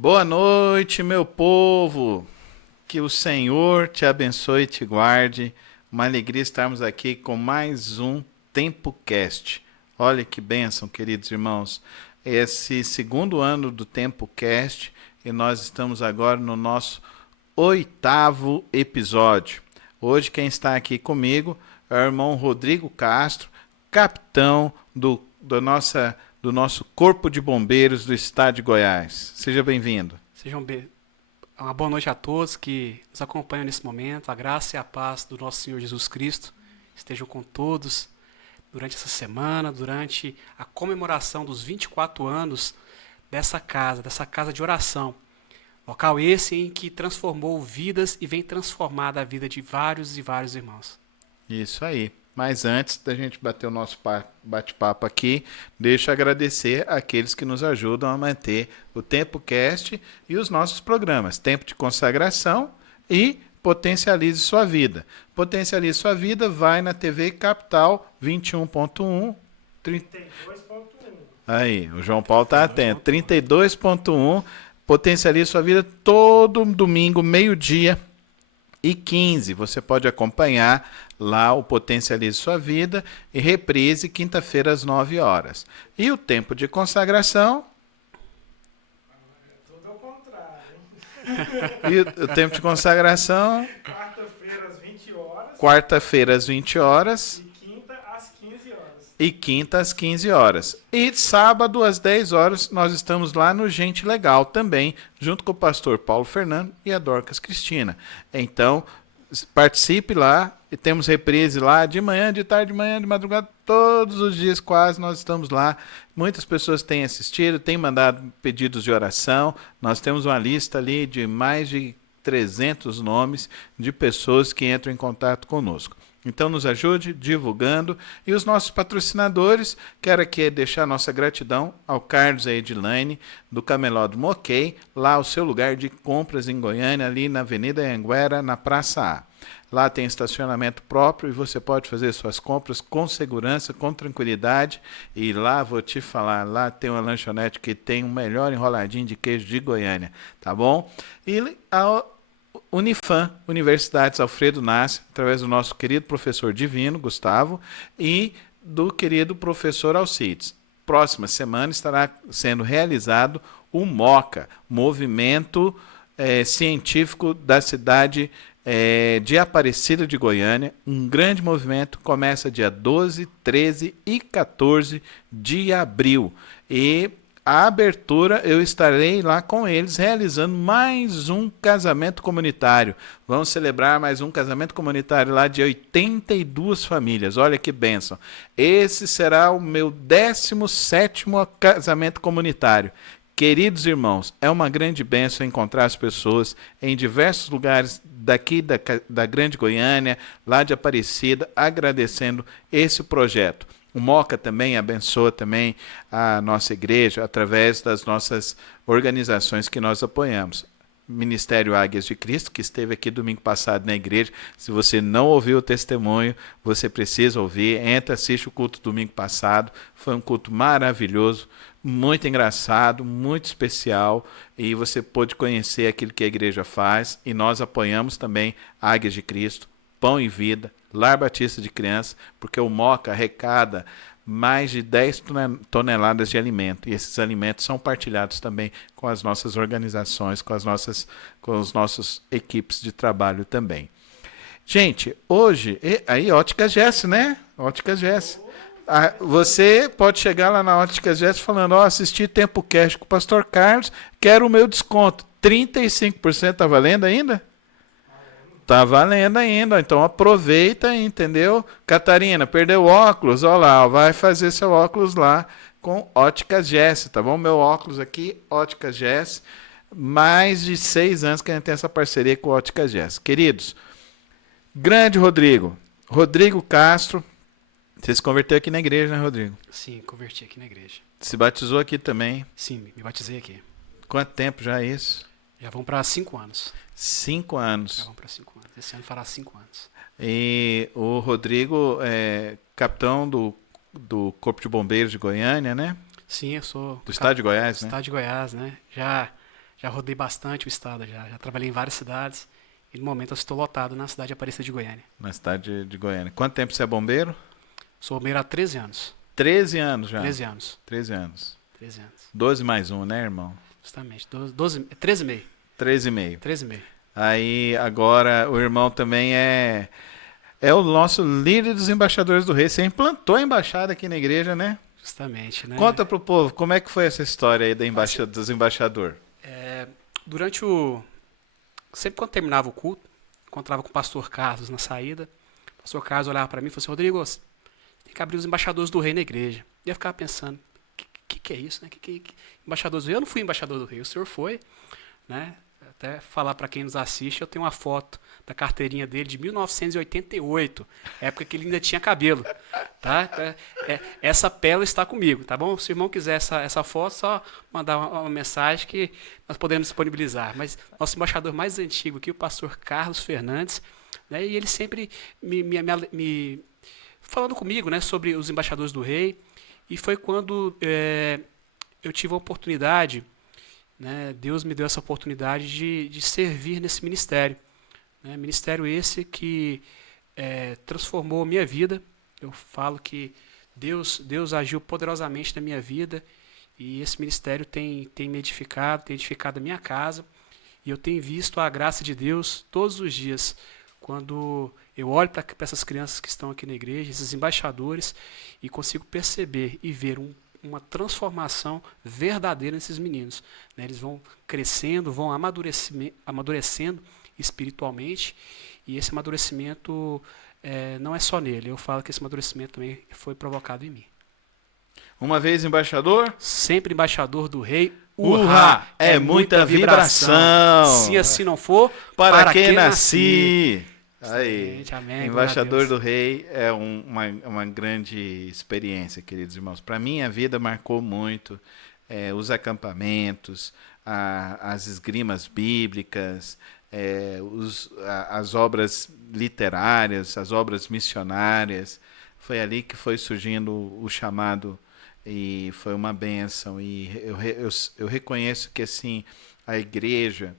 Boa noite, meu povo. Que o Senhor te abençoe e te guarde. Uma alegria estarmos aqui com mais um TempoCast. Olha que bênção, queridos irmãos. Esse segundo ano do TempoCast e nós estamos agora no nosso 8º episódio. Hoje quem está aqui comigo é o irmão Rodrigo Castro, capitão do nosso Corpo de Bombeiros do Estado de Goiás. Seja bem-vindo. Uma boa noite a todos que nos acompanham nesse momento. A graça e a paz do nosso Senhor Jesus Cristo estejam com todos durante essa semana, durante a comemoração dos 24 anos dessa casa de oração. Local esse em que transformou vidas e vem transformar a vida de vários e vários irmãos. Isso aí. Mas antes da gente bater o nosso bate-papo aqui, deixa eu agradecer àqueles que nos ajudam a manter o TempoCast e os nossos programas. Tempo de Consagração e Potencialize Sua Vida. Potencialize Sua Vida vai na TV Capital 21.1. 32.1. Aí, o João Paulo está atento. 32.1. Potencialize Sua Vida todo domingo, meio-dia e 15. Você pode acompanhar lá o Potencialize Sua Vida e reprise quinta-feira às 9 horas. E o Tempo de Consagração? Tudo ao contrário. E o Tempo de Consagração? Quarta-feira às 20 horas. Quarta-feira às 20 horas. E quinta às 15 horas. E quinta às 15 horas. E sábado às 10 horas nós estamos lá no Gente Legal também, junto com o pastor Paulo Fernando e a Dorcas Cristina. Então, participe lá e temos reprise lá de manhã, de tarde, de manhã, de madrugada, todos os dias quase nós estamos lá. Muitas pessoas têm assistido, têm mandado pedidos de oração. Nós temos uma lista ali de mais de 300 nomes de pessoas que entram em contato conosco. Então nos ajude divulgando. E os nossos patrocinadores, quero aqui deixar nossa gratidão ao Carlos e a Edilane do Cameló do Moquei, lá o seu lugar de compras em Goiânia, ali na Avenida Anhanguera, na Praça A. Lá tem estacionamento próprio e você pode fazer suas compras com segurança, com tranquilidade. E lá, vou te falar, lá tem uma lanchonete que tem o melhor enroladinho de queijo de Goiânia, tá bom? E a Unifam, Universidades Alfredo Nasser, através do nosso querido professor divino, Gustavo, e do querido professor Alcides. Próxima semana estará sendo realizado o MOCA, Movimento Científico da Cidade de Aparecida de Goiânia. Um grande movimento, começa dia 12, 13 e 14 de abril. E a abertura, eu estarei lá com eles realizando mais um casamento comunitário. Vamos celebrar mais um casamento comunitário lá de 82 famílias. Olha que bênção. Esse será o meu 17º casamento comunitário. Queridos irmãos, é uma grande bênção encontrar as pessoas em diversos lugares daqui da Grande Goiânia, lá de Aparecida, agradecendo esse projeto. O MOCA também abençoa também a nossa igreja através das nossas organizações que nós apoiamos. Ministério Águias de Cristo, que esteve aqui domingo passado na igreja. Se você não ouviu o testemunho, você precisa ouvir. Entra, assiste o culto domingo passado. Foi um culto maravilhoso, muito engraçado, muito especial. E você pôde conhecer aquilo que a igreja faz. E nós apoiamos também Águias de Cristo, Pão e Vida, Lar Batista de Crianças, porque o MOCA arrecada mais de 10 toneladas de alimento. E esses alimentos são partilhados também com as nossas organizações, com os nossos equipes de trabalho também. Gente, hoje, aí Óticas Jesse, né? Óticas Jesse. Você pode chegar lá na Óticas Jesse falando, assisti Tempo Cash com o pastor Carlos, quero o meu desconto. 35% tá valendo ainda? Tá valendo ainda, então aproveita, entendeu? Catarina, perdeu o óculos, olha lá, vai fazer seu óculos lá com Óticas Jesse, tá bom? Meu óculos aqui, Óticas Jesse, mais de 6 anos que a gente tem essa parceria com Óticas Jesse. Queridos, grande Rodrigo Castro, você se converteu aqui na igreja, né, Rodrigo? Sim, converti aqui na igreja. Se batizou aqui também? Sim, me batizei aqui. Quanto tempo já é isso? Já vão para 5 anos. 5 anos. Já vão para 5 anos. Esse ano fará 5 anos. E o Rodrigo é capitão do Corpo de Bombeiros de Goiânia, né? Sim, eu sou... Do estado de Goiás, né? Estado de Goiás, né? Já Já rodei bastante o estado, já trabalhei em várias cidades. E no momento eu estou lotado na cidade de Aparecida de Goiânia. Na cidade de Goiânia. Quanto tempo você é bombeiro? Sou bombeiro há 13 anos. 13 anos já. 13 anos. 13 anos. 13 anos. 12 mais um, né, irmão? Justamente. 13 e meio. 13 e meio. 13 e meio. Aí, agora, o irmão também é o nosso líder dos embaixadores do rei. Você implantou a embaixada aqui na igreja, né? Justamente, né? Conta pro povo, como é que foi essa história aí dos embaixadores? Durante sempre quando terminava o culto, encontrava com o pastor Carlos na saída. O pastor Carlos olhava para mim e falou assim: Rodrigo, você tem que abrir os embaixadores do rei na igreja. E eu ficava pensando, que é isso, né? Embaixadores do rei? Eu não fui embaixador do rei, o senhor foi, né? Até falar para quem nos assiste, eu tenho uma foto da carteirinha dele de 1988, época que ele ainda tinha cabelo, tá? Essa pérola está comigo, tá bom? Se o irmão quiser essa foto, só mandar uma mensagem que nós podemos disponibilizar. Mas nosso embaixador mais antigo aqui, o pastor Carlos Fernandes, né? E ele sempre me falando comigo, né, sobre os embaixadores do rei. E foi quando eu tive a oportunidade, né, Deus me deu essa oportunidade de servir nesse ministério. Né, ministério esse que transformou a minha vida. Eu falo que Deus agiu poderosamente na minha vida e esse ministério tem me edificado, tem edificado a minha casa. E eu tenho visto a graça de Deus todos os dias. Quando eu olho para essas crianças que estão aqui na igreja, esses embaixadores, e consigo perceber e ver uma transformação verdadeira nesses meninos. Né? Eles vão crescendo, vão amadurecendo espiritualmente, e esse amadurecimento não é só nele. Eu falo que esse amadurecimento também foi provocado em mim. Uma vez embaixador? Sempre embaixador do rei. Urra! É muita vibração. Se assim não for, para que nasci? Aí, amém, embaixador do rei é uma grande experiência, queridos irmãos. Para mim, a vida marcou muito os acampamentos, as esgrimas bíblicas, as obras literárias, as obras missionárias. Foi ali que foi surgindo o chamado e foi uma bênção. E eu reconheço que assim a igreja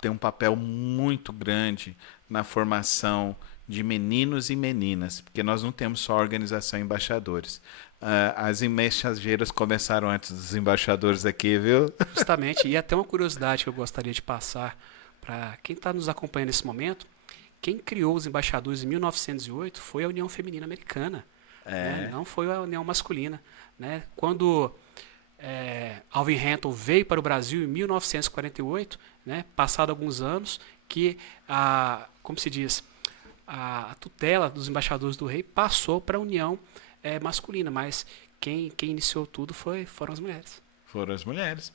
tem um papel muito grande na formação de meninos e meninas, porque nós não temos só a organização embaixadores. As mensageiras começaram antes dos embaixadores aqui, viu? Justamente, e até uma curiosidade que eu gostaria de passar para quem está nos acompanhando nesse momento. Quem criou os embaixadores em 1908 foi a União Feminina Americana, né? Não foi a União Masculina. Né? Quando Alvin Hamilton veio para o Brasil em 1948, né, passado alguns anos, que como se diz, a tutela dos embaixadores do rei passou para a União masculina, mas quem iniciou tudo foram as mulheres. Foram as mulheres.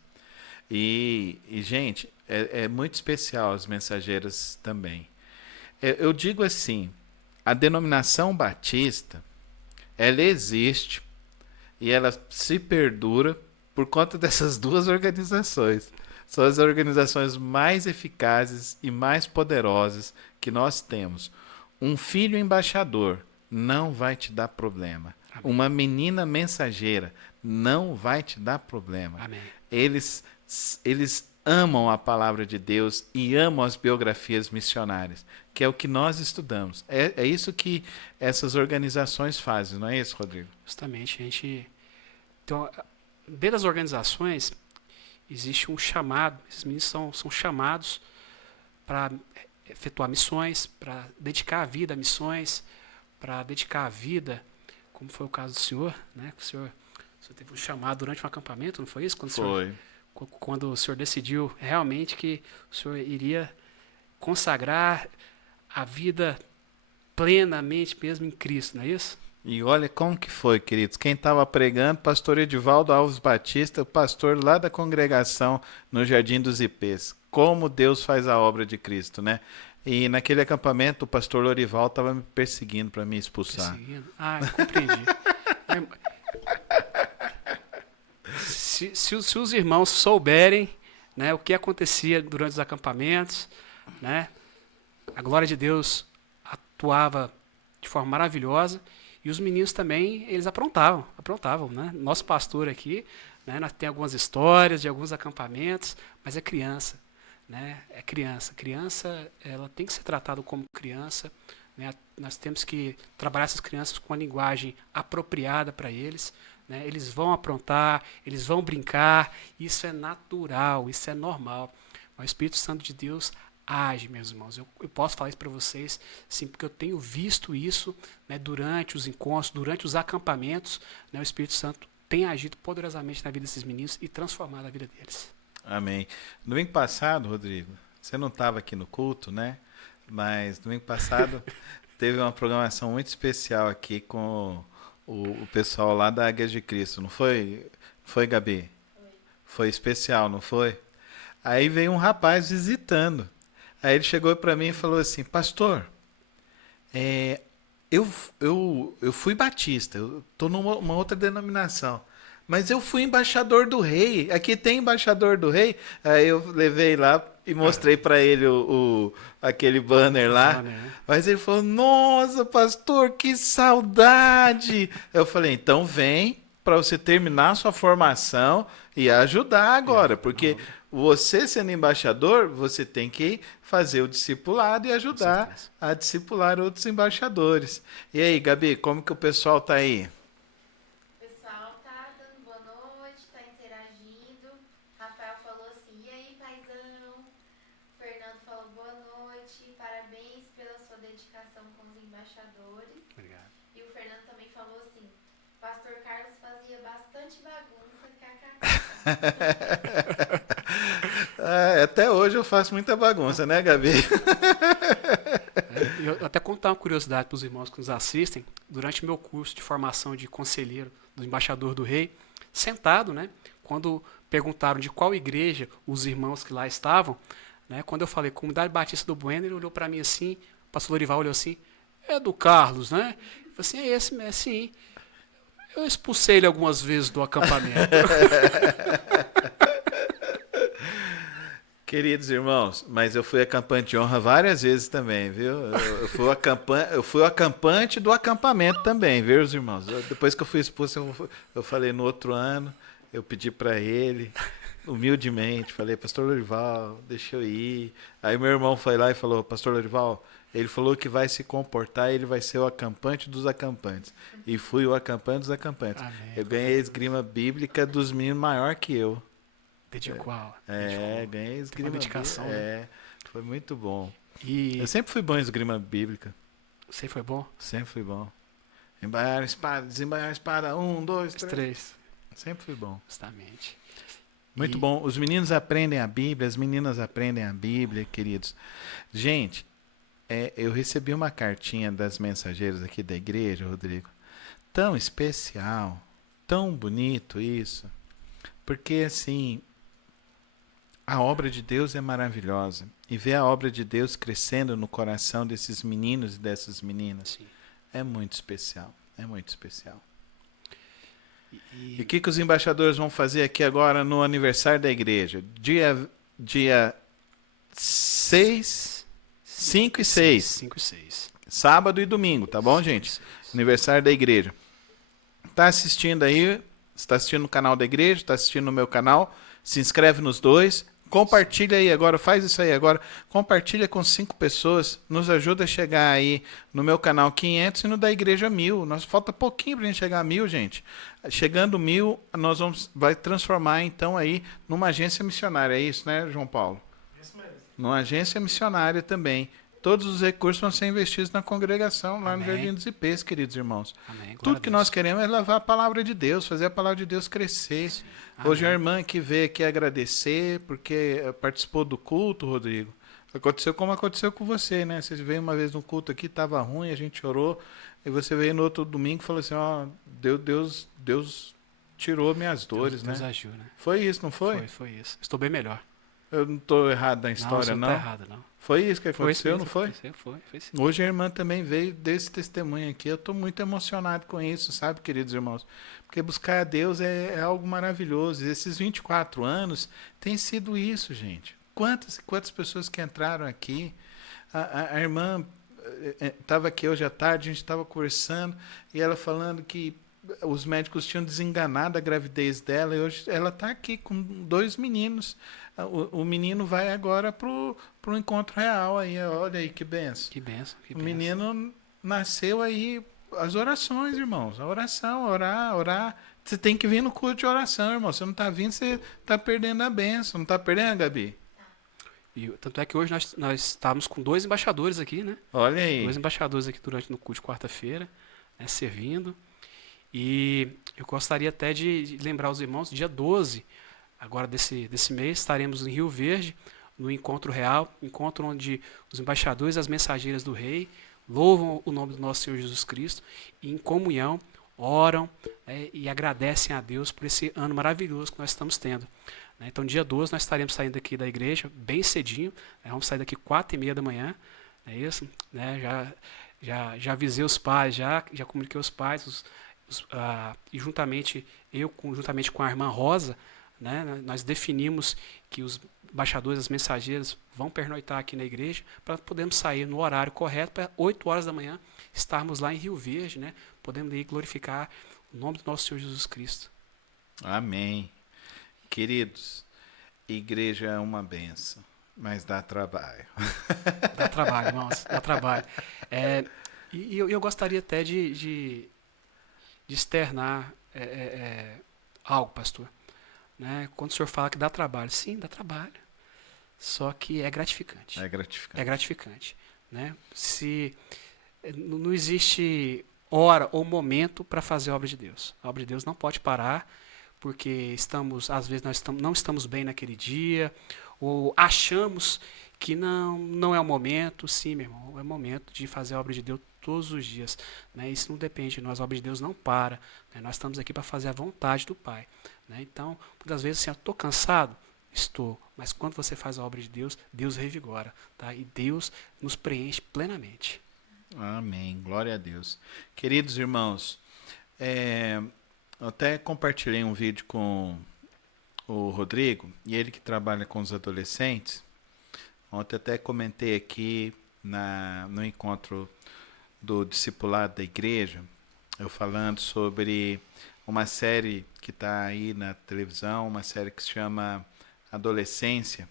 E gente, é muito especial as mensageiras também. Eu digo assim, a denominação batista, ela existe e ela se perdura por conta dessas duas organizações. São as organizações mais eficazes e mais poderosas que nós temos. Um filho embaixador não vai te dar problema. Amém. Uma menina mensageira não vai te dar problema. Amém. Eles amam a palavra de Deus e amam as biografias missionárias, que é o que nós estudamos. É isso que essas organizações fazem, não é isso, Rodrigo? Justamente. A gente... Então, dentro das organizações, existe um chamado. Esses meninos são chamados para efetuar missões, para dedicar a vida a missões, para dedicar a vida, como foi o caso do senhor, né? O senhor teve um chamado durante um acampamento, não foi isso? Quando o senhor decidiu realmente que o senhor iria consagrar a vida plenamente mesmo em Cristo, não é isso? E olha como que foi, queridos. Quem estava pregando, pastor Edivaldo Alves Batista, pastor lá da congregação no Jardim dos Ipês. Como Deus faz a obra de Cristo, né? E naquele acampamento, o pastor Lorival estava me perseguindo para me expulsar. Perseguindo? Ah, eu compreendi. Se os irmãos souberem, né, o que acontecia durante os acampamentos, né, a glória de Deus atuava de forma maravilhosa. E os meninos também, eles aprontavam, né? Nosso pastor aqui, né? Nós temos algumas histórias de alguns acampamentos, mas é criança, né? É criança. Criança, ela tem que ser tratada como criança, né? Nós temos que trabalhar essas crianças com a linguagem apropriada para eles, né? Eles vão aprontar, eles vão brincar, isso é natural, isso é normal. Mas o Espírito Santo de Deus age, meus irmãos. Eu posso falar isso para vocês, sim, porque eu tenho visto isso, né, durante os encontros, durante os acampamentos, né, o Espírito Santo tem agido poderosamente na vida desses meninos e transformado a vida deles. Amém. Domingo passado, Rodrigo, você não estava aqui no culto, né? Mas domingo passado teve uma programação muito especial aqui com o pessoal lá da Águias de Cristo, não foi? Foi, Gabi? Foi especial, não foi? Aí veio um rapaz visitando. Aí ele chegou para mim e falou assim, pastor, eu fui batista, eu estou numa outra denominação, mas eu fui embaixador do rei, aqui tem embaixador do rei. Aí eu levei lá e mostrei para ele aquele banner lá, mas ele falou, nossa pastor, que saudade. Eu falei, então vem para você terminar a sua formação e ajudar agora, porque você sendo embaixador, você tem que fazer o discipulado e ajudar a discipular outros embaixadores. E aí, Gabi, como que o pessoal tá aí? O pessoal tá dando boa noite, tá interagindo. Rafael falou assim, e aí, paizão? Fernando falou boa noite, parabéns pela sua dedicação com os embaixadores. Obrigado. E o Fernando também falou assim, Pastor Carlos fazia bastante bagunça, kkk. Até hoje eu faço muita bagunça, né, Gabi? Eu até contar uma curiosidade para os irmãos que nos assistem. Durante meu curso de formação de conselheiro do embaixador do rei, sentado, né, quando perguntaram de qual igreja os irmãos que lá estavam, né, quando eu falei Comunidade Batista do Bueno, ele olhou para mim assim, o pastor Lorival olhou assim, é do Carlos, né? Eu falei assim, é esse, é sim. Eu expulsei ele algumas vezes do acampamento. Queridos irmãos, mas eu fui acampante de honra várias vezes também, viu? Eu fui o acampante do acampamento também, viu, os irmãos? Depois que eu fui expulso, eu falei no outro ano, eu pedi para ele, humildemente, falei, pastor Lorival, deixa eu ir. Aí meu irmão foi lá e falou, pastor Lorival, ele falou que vai se comportar, ele vai ser o acampante dos acampantes. E fui o acampante dos acampantes. Amém. Eu ganhei a esgrima bíblica dos meninos maior que eu. Dedicou a Ganhei esgrima dedicação, bíblica. né? Foi muito bom. E Eu sempre fui bom em esgrima bíblica. você foi bom? Sempre fui bom. Embaixar a espada, desembaixar a espada. 1, 2, Os 3. três. Sempre fui bom. Justamente. Muito bom. Os meninos aprendem a Bíblia, as meninas aprendem a Bíblia, queridos. Gente, eu recebi uma cartinha das mensageiras aqui da igreja, Rodrigo. Tão especial, tão bonito isso. Porque, assim, a obra de Deus é maravilhosa. E ver a obra de Deus crescendo no coração desses meninos e dessas meninas Sim. é muito especial. É muito especial. E E o que os embaixadores vão fazer aqui agora no aniversário da igreja? Dia 6, 5 e 6. 5 e 6. Sábado e domingo, tá bom, gente? Aniversário da igreja. Tá assistindo aí? Está assistindo no canal da igreja? Está assistindo no meu canal? Se inscreve nos dois. Compartilha aí agora, faz isso aí agora. Compartilha com 5 pessoas. Nos ajuda a chegar aí no meu canal 500 e no da igreja 1000. Nós falta pouquinho pra gente chegar a 1000, gente. Chegando 1000, nós vai transformar então aí numa agência missionária. É isso, né, João Paulo? Isso mesmo. Numa agência missionária também. Todos os recursos vão ser investidos na congregação lá no Amém. Jardim dos Ipês, queridos irmãos. Amém. Glória Tudo a que Deus. nós queremos é levar a palavra de Deus, fazer a palavra de Deus crescer. Sim. Hoje a Amém. irmã que veio aqui agradecer porque participou do culto, Rodrigo. Aconteceu como aconteceu com você, né? Você veio uma vez no culto aqui, estava ruim, a gente orou, e você veio no outro domingo e falou assim, ó, Deus tirou minhas dores, Deus né? agiu, né? Foi isso, não foi? Foi isso. Estou bem melhor. Eu não estou errado na Não, história, você não? não está errado, não. Foi isso que Foi isso aconteceu, mesmo não foi? que aconteceu, Foi sim. Hoje a irmã também veio desse testemunho aqui. Eu estou muito emocionado com isso, sabe, queridos irmãos? Porque buscar a Deus é algo maravilhoso. E esses 24 anos tem sido isso, gente. Quantas pessoas que entraram aqui. A irmã estava aqui hoje à tarde, a gente estava conversando, e ela falando que os médicos tinham desenganado a gravidez dela e hoje ela está aqui com 2 meninos. O menino vai agora pro encontro real aí, olha aí que benção. Que benção, que O benção. menino nasceu aí, as orações, irmãos, a oração, orar. Você tem que vir no culto de oração, irmão. Você não está vindo, você está perdendo a benção. Não está perdendo, Gabi? E, tanto é que hoje nós estávamos com 2 embaixadores aqui, né? Olha aí. 2 embaixadores aqui no culto de quarta-feira, né, servindo. E eu gostaria até de lembrar os irmãos, dia 12, agora desse mês, estaremos em Rio Verde, no Encontro Real, encontro onde os embaixadores e as mensageiras do Rei louvam o nome do nosso Senhor Jesus Cristo e em comunhão oram, né, e agradecem a Deus por esse ano maravilhoso que nós estamos tendo. Né? Então, dia 12, nós estaremos saindo aqui da igreja bem cedinho, né, vamos sair daqui 4h30 da manhã, é isso? Né? Já avisei os pais, já comuniquei os pais, e juntamente com a irmã Rosa, né, nós definimos que os embaixadores, as mensageiras vão pernoitar aqui na igreja para podermos sair no horário correto para 8 horas da manhã estarmos lá em Rio Verde, né, podendo aí glorificar o nome do nosso Senhor Jesus Cristo. Amém. Queridos, igreja é uma benção, mas dá trabalho. Dá trabalho, irmãos, dá trabalho. E eu gostaria até de externar algo, pastor. Né? Quando o senhor fala que dá trabalho, sim, dá trabalho. Só que é gratificante. É gratificante. É gratificante. Né? Não existe hora ou momento para fazer a obra de Deus. A obra de Deus não pode parar, porque às vezes não estamos bem naquele dia, ou achamos que não é o momento. Sim, meu irmão, é o momento de fazer a obra de Deus todos os dias. Né? Isso não depende de nós, a obra de Deus não para. Né? Nós estamos aqui para fazer a vontade do Pai. Né? Então, muitas vezes assim, eu estou cansado? Estou. Mas quando você faz a obra de Deus, Deus revigora. Tá? E Deus nos preenche plenamente. Amém. Glória a Deus. Queridos irmãos, eu até compartilhei um vídeo com o Rodrigo, e ele que trabalha com os adolescentes. Ontem até comentei aqui no encontro do discipulado da igreja, eu falando sobre uma série que está aí na televisão, uma série que se chama Adolescência.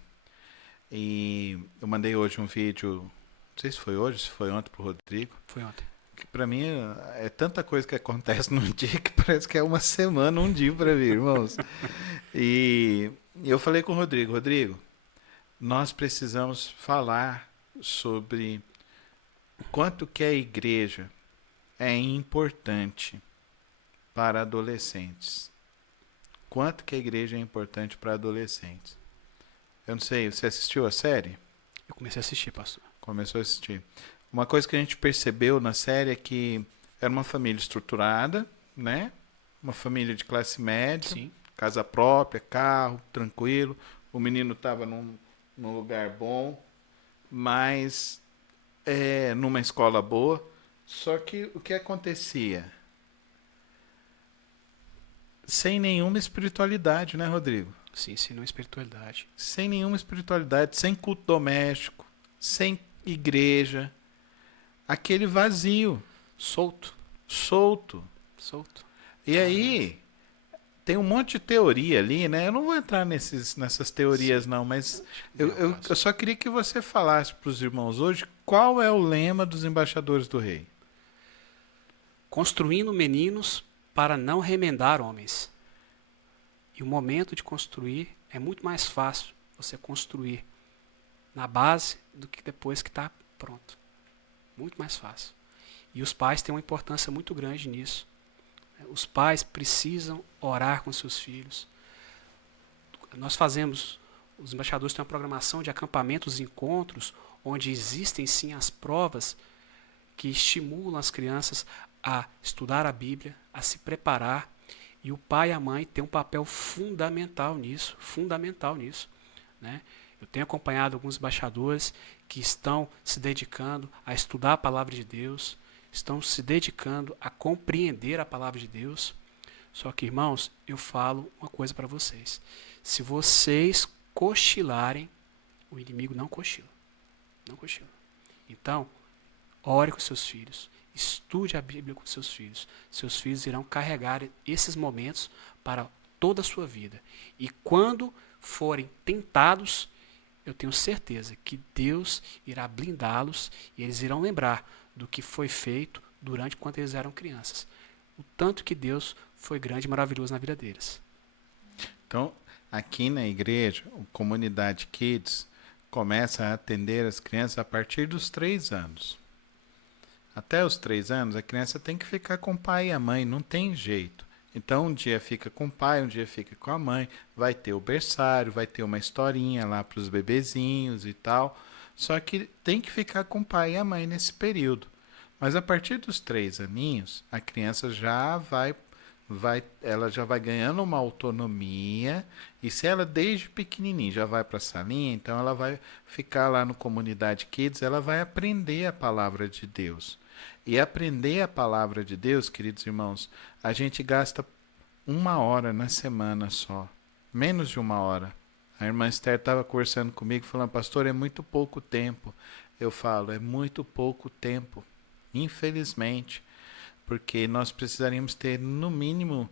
E eu mandei hoje um vídeo, não sei se foi hoje, se foi ontem, para o Rodrigo. Foi ontem. Que para mim é tanta coisa que acontece num dia que parece que é uma semana, um dia para mim, irmãos. E eu falei com o Rodrigo, nós precisamos falar sobre o quanto que a igreja é importante para adolescentes. Quanto que a igreja é importante para adolescentes. Eu não sei, você assistiu a série? Eu comecei a assistir, pastor. Começou a assistir. Uma coisa que a gente percebeu na série é que era uma família estruturada, né? Uma família de classe média, Sim. casa própria, carro, tranquilo. O menino estava num lugar bom, mas numa escola boa. Só que o que acontecia? Sem nenhuma espiritualidade, né, Rodrigo? Sim, não espiritualidade. Sem nenhuma espiritualidade, sem culto doméstico, sem igreja. Aquele vazio. Solto. E aí, tem um monte de teoria ali, né? Eu não vou entrar nessas teorias, não, mas eu só queria que você falasse para os irmãos hoje qual é o lema dos embaixadores do rei. Construindo meninos para não remendar homens. E o momento de construir é muito mais fácil você construir na base do que depois que está pronto. Muito mais fácil. E os pais têm uma importância muito grande nisso. Os pais precisam orar com seus filhos. Os embaixadores têm uma programação de acampamentos e encontros, onde existem sim as provas que estimulam as crianças a estudar a Bíblia, a se preparar. E o pai e a mãe têm um papel fundamental nisso. Né? Eu tenho acompanhado alguns embaixadores que estão se dedicando a estudar a palavra de Deus, estão se dedicando a compreender a palavra de Deus. Só que, irmãos, eu falo uma coisa para vocês. Se vocês cochilarem, o inimigo não cochila. Não cochila. Então, ore com seus filhos. Estude a Bíblia com seus filhos. Seus filhos irão carregar esses momentos para toda a sua vida. E quando forem tentados, eu tenho certeza que Deus irá blindá-los e eles irão lembrar do que foi feito durante quando eles eram crianças. O tanto que Deus foi grande e maravilhoso na vida deles. Então, aqui na igreja, o Comunidade Kids começa a atender as crianças a partir dos 3 anos. Até os 3 anos, a criança tem que ficar com o pai e a mãe, não tem jeito. Então, um dia fica com o pai, um dia fica com a mãe, vai ter o berçário, vai ter uma historinha lá para os bebezinhos e tal. Só que tem que ficar com o pai e a mãe nesse período. Mas a partir dos 3 aninhos, a criança ela já vai ganhando uma autonomia, e se ela desde pequenininha já vai para a salinha, então ela vai ficar lá no Comunidade Kids, ela vai aprender a palavra de Deus. E aprender a palavra de Deus, queridos irmãos, a gente gasta 1 hora na semana só, menos de 1 hora. A irmã Esther estava conversando comigo, falando, pastor, é muito pouco tempo. Eu falo, é muito pouco tempo, infelizmente, porque nós precisaríamos ter, no mínimo,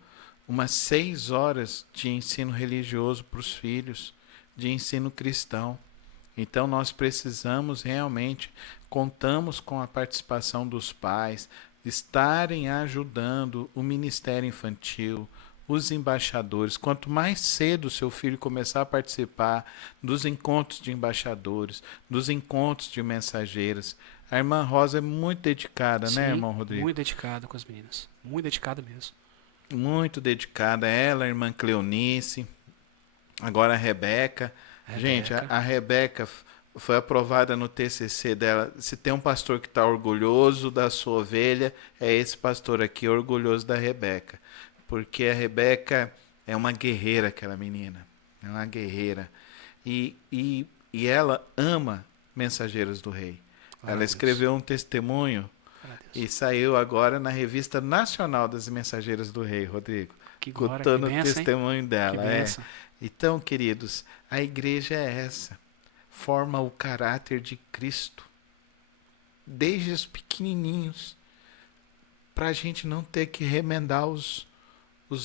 umas 6 horas de ensino religioso para os filhos, de ensino cristão. Então, nós precisamos realmente, contamos com a participação dos pais, estarem ajudando o Ministério Infantil, os embaixadores. Quanto mais cedo o seu filho começar a participar dos encontros de embaixadores, dos encontros de mensageiras. A irmã Rosa é muito dedicada, Sim, né, irmão Rodrigo? muito dedicada com as meninas. Muito dedicada mesmo. Muito dedicada. Ela, a irmã Cleonice, agora a Rebeca. Gente, a Rebeca foi aprovada no TCC dela. Se tem um pastor que está orgulhoso da sua ovelha, é esse pastor aqui, orgulhoso da Rebeca. Porque a Rebeca é uma guerreira, aquela menina. É uma guerreira. E ela ama Mensageiros do Rei. Ela escreveu um testemunho e saiu agora na Revista Nacional das Mensageiras do Rei, Rodrigo. Que glória, Contando que benção, o testemunho dela. Que benção. Então, queridos, a igreja é essa. Forma o caráter de Cristo. Desde os pequenininhos. Para a gente não ter que remendar os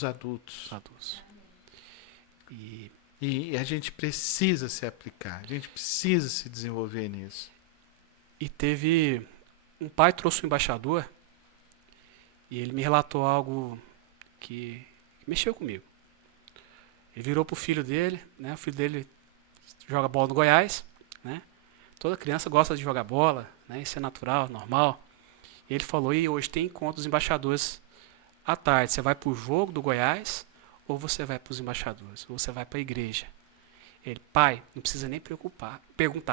adultos. E a gente precisa se aplicar. A gente precisa se desenvolver nisso. E teve... Um pai trouxe um embaixador e ele me relatou algo que mexeu comigo. Ele virou pro filho dele, né? O filho dele joga bola no Goiás, né? Toda criança gosta de jogar bola, né? Isso é natural, normal. E ele falou, e hoje tem encontro dos embaixadores à tarde. Você vai pro jogo do Goiás ou você vai pros embaixadores? Ou você vai pra igreja? Ele, pai, não precisa nem perguntar,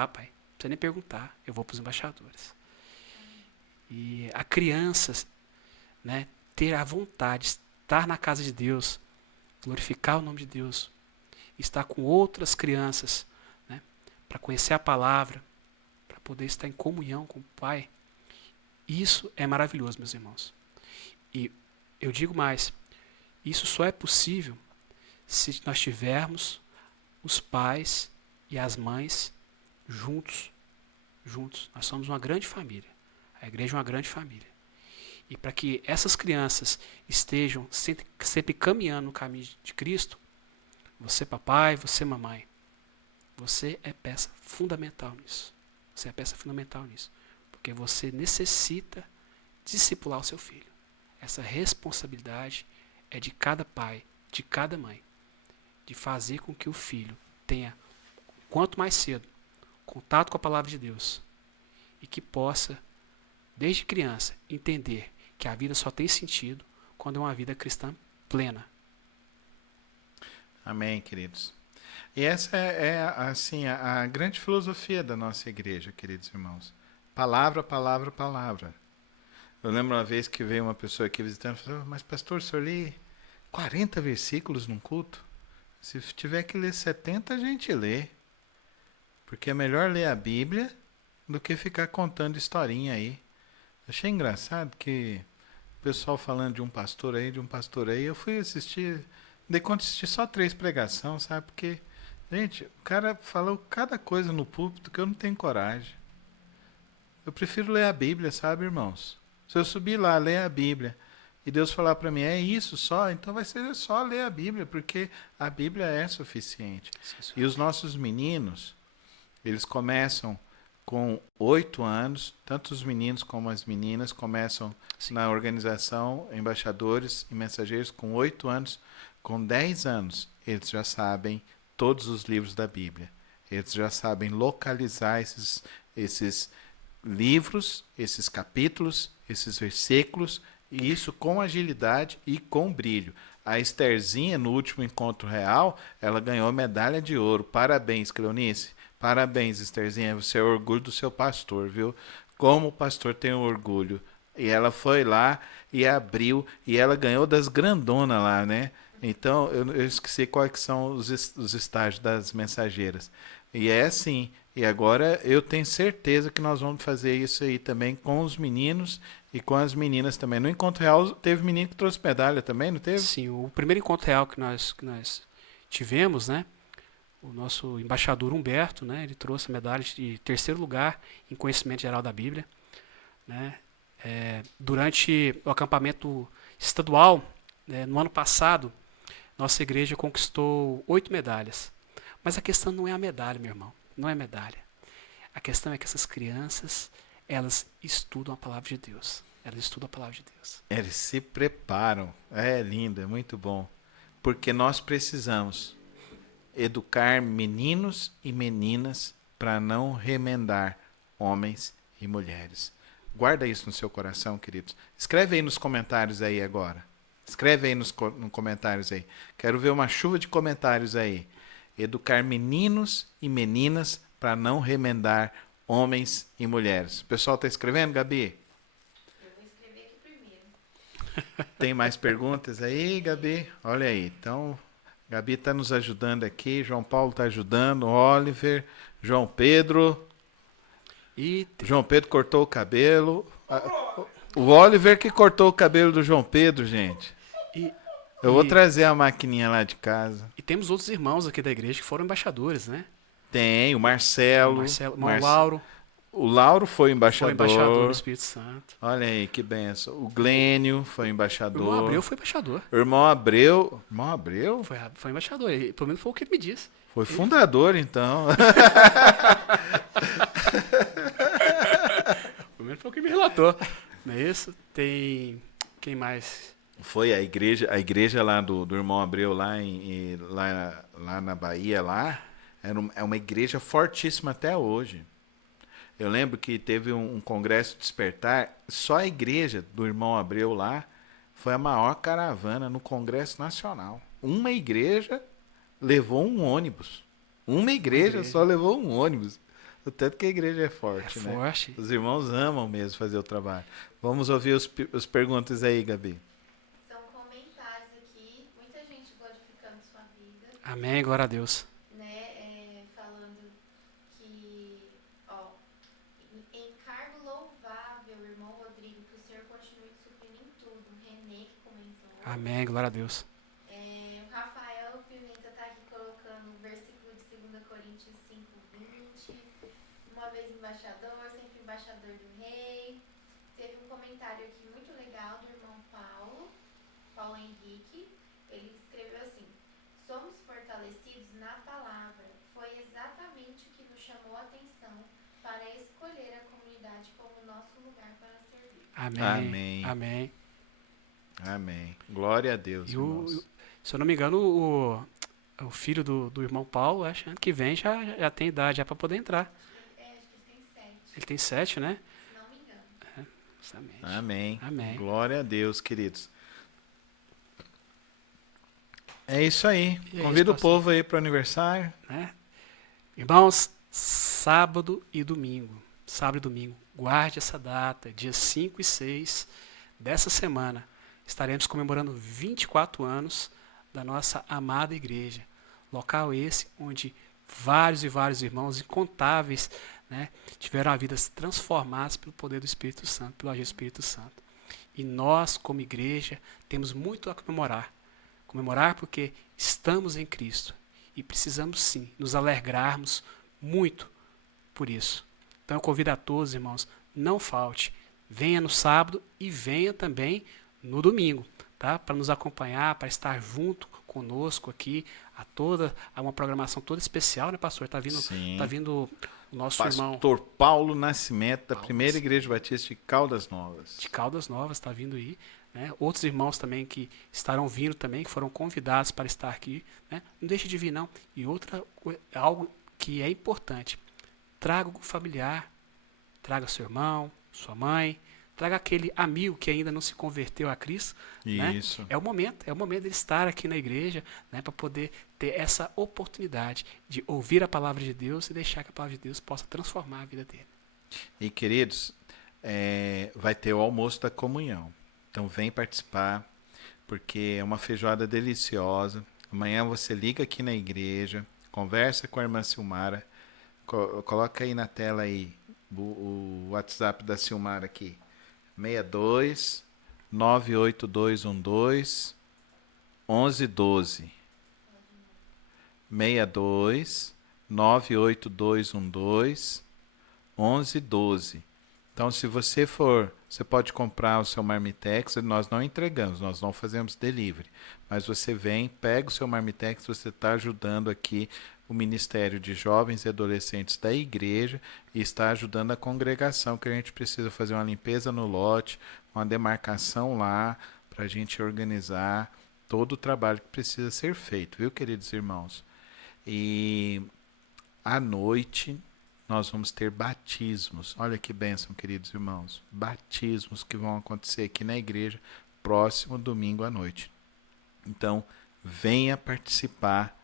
pai. Não precisa nem perguntar, eu vou pros embaixadores. E a criança, né, ter a vontade de estar na casa de Deus, glorificar o nome de Deus, estar com outras crianças, né, para conhecer a palavra, para poder estar em comunhão com o Pai, isso é maravilhoso, meus irmãos. E eu digo mais, isso só é possível se nós tivermos os pais e as mães juntos. Nós somos uma grande família. A igreja é uma grande família. E para que essas crianças estejam sempre caminhando no caminho de Cristo, você papai, você mamãe, você é peça fundamental nisso. Você é peça fundamental nisso. Porque você necessita discipular o seu filho. Essa responsabilidade é de cada pai, de cada mãe, de fazer com que o filho tenha, quanto mais cedo, contato com a palavra de Deus e que possa desde criança, entender que a vida só tem sentido quando é uma vida cristã plena. Amém, queridos. E essa é assim, a grande filosofia da nossa igreja, queridos irmãos. Palavra, palavra, palavra. Eu lembro uma vez que veio uma pessoa aqui visitando e falou, mas pastor, o senhor lê 40 versículos num culto? Se tiver que ler 70, a gente lê. Porque é melhor ler a Bíblia do que ficar contando historinha aí. Achei engraçado que o pessoal falando de um pastor aí, eu fui assistir, dei conta de assistir só 3 pregações, sabe? Porque, gente, o cara falou cada coisa no púlpito que eu não tenho coragem. Eu prefiro ler a Bíblia, sabe, irmãos? Se eu subir lá, ler a Bíblia, e Deus falar para mim, é isso só, então vai ser só ler a Bíblia, porque a Bíblia é suficiente. E os nossos meninos, eles começam com 8 anos, tanto os meninos como as meninas começam na organização Embaixadores e Mensageiros com 8 anos. Com 10 anos, eles já sabem todos os livros da Bíblia. Eles já sabem localizar esses livros, esses capítulos, esses versículos, e isso com agilidade e com brilho. A Estherzinha, no último encontro real, ela ganhou medalha de ouro. Parabéns, Cleonice. Parabéns, Estherzinha. Você é o orgulho do seu pastor, viu? Como o pastor tem orgulho. E ela foi lá e abriu, e ela ganhou das grandonas lá, né? Então, eu esqueci quais que são os estágios das mensageiras. E é assim. E agora eu tenho certeza que nós vamos fazer isso aí também com os meninos e com as meninas também. No Encontro Real teve menino que trouxe medalha também, não teve? Sim, o primeiro encontro real que nós tivemos, né? O nosso embaixador Humberto, né? Ele trouxe a medalha de terceiro lugar em conhecimento geral da Bíblia, né? Durante o acampamento estadual, né, no ano passado, nossa igreja conquistou 8 medalhas. Mas a questão não é a medalha, meu irmão. Não é medalha. A questão é que essas crianças, elas estudam a palavra de Deus. Elas estudam a palavra de Deus. Eles se preparam. É lindo, é muito bom. Porque nós precisamos educar meninos e meninas para não remendar homens e mulheres. Guarda isso no seu coração, queridos. Escreve aí nos comentários aí agora. Escreve aí nos comentários aí. Quero ver uma chuva de comentários aí. Educar meninos e meninas para não remendar homens e mulheres. O pessoal está escrevendo, Gabi? Eu vou escrever aqui primeiro. Tem mais perguntas aí, Gabi? Olha aí. Então, Gabi está nos ajudando aqui. João Paulo está ajudando. Oliver. João Pedro. João Pedro cortou o cabelo. O Oliver que cortou o cabelo do João Pedro, gente. Eu vou trazer a maquininha lá de casa. E temos outros irmãos aqui da igreja que foram embaixadores, né? Tem, o Marcelo. O Lauro. O Lauro foi embaixador. Foi embaixador do Espírito Santo. Olha aí, que benção. O Glênio foi embaixador. O irmão Abreu foi embaixador. O irmão Abreu. Irmão Abreu? Foi embaixador. Pelo menos foi o que ele me disse. Foi fundador, então. Pelo menos foi o que me relatou. Não é isso? Tem... Quem mais? Foi a igreja lá do irmão Abreu lá na Bahia lá. É uma igreja fortíssima até hoje. Eu lembro que teve um congresso Despertar, só a igreja do irmão Abreu lá foi a maior caravana no Congresso Nacional. Uma igreja levou um ônibus. Uma igreja só levou um ônibus. O tanto que a igreja é forte, né? Forte. Os irmãos amam mesmo fazer o trabalho. Vamos ouvir os perguntas aí, Gabi. São comentários aqui, muita gente glorificando sua vida. Amém, glória a Deus. Falando que, encargo louvável, irmão Rodrigo, que o Senhor continue suprindo em tudo. Renê que começou. Amém, glória a Deus. O Rafael Pimenta está aqui colocando o versículo de 2 Coríntios 5:20. Uma vez embaixador, sempre embaixador do rei. Teve um comentário aqui muito legal do irmão Paulo Henrique. Ele escreveu assim: somos fortalecidos na palavra. Foi exatamente o que nos chamou a atenção para escolher a comunidade como nosso lugar para servir. Amém. Amém. Amém. Glória a Deus. Se eu não me engano, o filho do irmão Paulo, acho que ano que vem já tem idade para poder entrar. Acho que ele tem 7. Ele tem 7, né? Se não me engano. Justamente. Amém. Amém. Glória a Deus, queridos. É isso aí. E é Convido isso, o povo aí para o aniversário. Né? Irmãos, sábado e domingo, guarde essa data, dia 5 e 6 dessa semana, estaremos comemorando 24 anos da nossa amada igreja. Local esse onde vários e vários irmãos incontáveis, né, tiveram a vida transformadas pelo poder do Espírito Santo, pelo agir do Espírito Santo. E nós, como igreja, temos muito a comemorar. Comemorar porque estamos em Cristo e precisamos sim nos alegrarmos muito por isso. Então eu convido a todos, irmãos, não falte, venha no sábado e venha também no domingo, tá? Para nos acompanhar, para estar junto conosco aqui, a uma programação toda especial, né, pastor? Sim. Tá vindo o nosso irmão Pastor Paulo Nascimento, da Paulo Primeira Nascimento. Igreja Batista de Caldas Novas. de Caldas Novas, está vindo aí, né? Outros irmãos também que estarão vindo também, que foram convidados para estar aqui, né? Não deixe de vir, não. E algo que é importante, traga o familiar, traga seu irmão, sua mãe, traga aquele amigo que ainda não se converteu a Cristo, né? Isso. É o momento de estar aqui na igreja, né, para poder ter essa oportunidade de ouvir a palavra de Deus e deixar que a palavra de Deus possa transformar a vida dele. E, queridos, vai ter o almoço da comunhão. Então, vem participar, porque é uma feijoada deliciosa. Amanhã você liga aqui na igreja, conversa com a irmã Silmara, coloca aí na tela aí o WhatsApp da Silmara aqui, 62 98212 1112. 62 98212 1112. Então, se você for, você pode comprar o seu Marmitex, nós não entregamos, nós não fazemos delivery. Mas você vem, pega o seu Marmitex, você está ajudando aqui o Ministério de Jovens e Adolescentes da igreja e está ajudando a congregação, que a gente precisa fazer uma limpeza no lote, uma demarcação lá, para a gente organizar todo o trabalho que precisa ser feito, viu, queridos irmãos? E à noite nós vamos ter batismos. Olha que bênção, queridos irmãos. Batismos que vão acontecer aqui na igreja próximo domingo à noite. Então, venha participar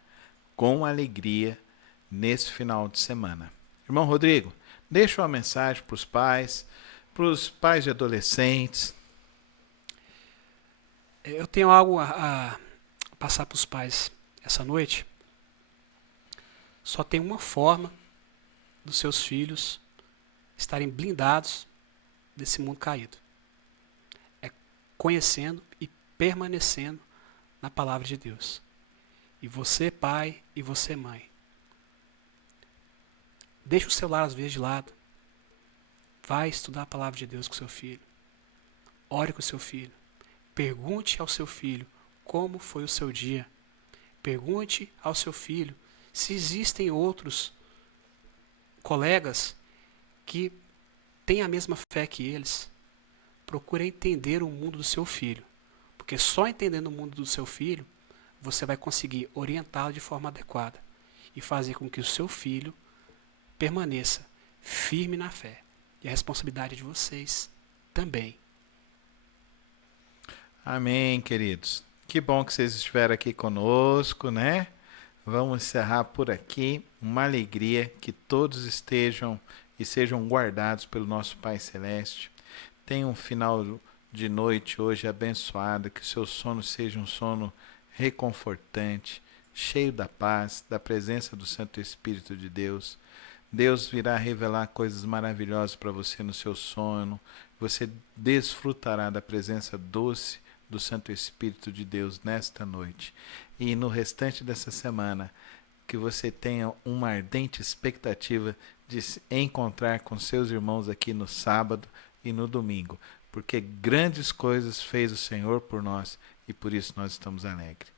com alegria nesse final de semana. Irmão Rodrigo, deixa uma mensagem para os pais de adolescentes. Eu tenho algo a passar para os pais essa noite. Só tem uma forma dos seus filhos estarem blindados desse mundo caído. É conhecendo e permanecendo na palavra de Deus. E você, pai, e você, mãe, deixa o celular às vezes de lado. Vai estudar a palavra de Deus com seu filho. Ore com seu filho. Pergunte ao seu filho como foi o seu dia. Pergunte ao seu filho se existem outros colegas que têm a mesma fé que eles. Procure entender o mundo do seu filho. Porque só entendendo o mundo do seu filho, você vai conseguir orientá-lo de forma adequada e fazer com que o seu filho permaneça firme na fé. E a responsabilidade é de vocês também. Amém, queridos. Que bom que vocês estiveram aqui conosco, né? Vamos encerrar por aqui. Uma alegria que todos estejam e sejam guardados pelo nosso Pai Celeste. Tenha um final de noite hoje abençoado, que o seu sono seja um sono reconfortante, cheio da paz, da presença do Santo Espírito de Deus. Deus virá revelar coisas maravilhosas para você no seu sono. Você desfrutará da presença doce do Santo Espírito de Deus nesta noite. E no restante dessa semana, que você tenha uma ardente expectativa de se encontrar com seus irmãos aqui no sábado e no domingo, porque grandes coisas fez o Senhor por nós e por isso nós estamos alegres.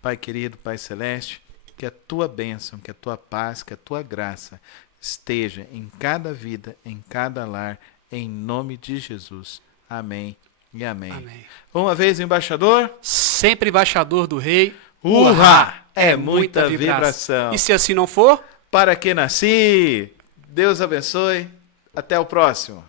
Pai querido, Pai Celeste, que a tua bênção, que a tua paz, que a tua graça esteja em cada vida, em cada lar, em nome de Jesus. Amém e amém. Amém. Uma vez, embaixador. Sempre embaixador do rei. Urra! É muita vibração. E se assim não for? Para que nasci? Deus abençoe. Até o próximo.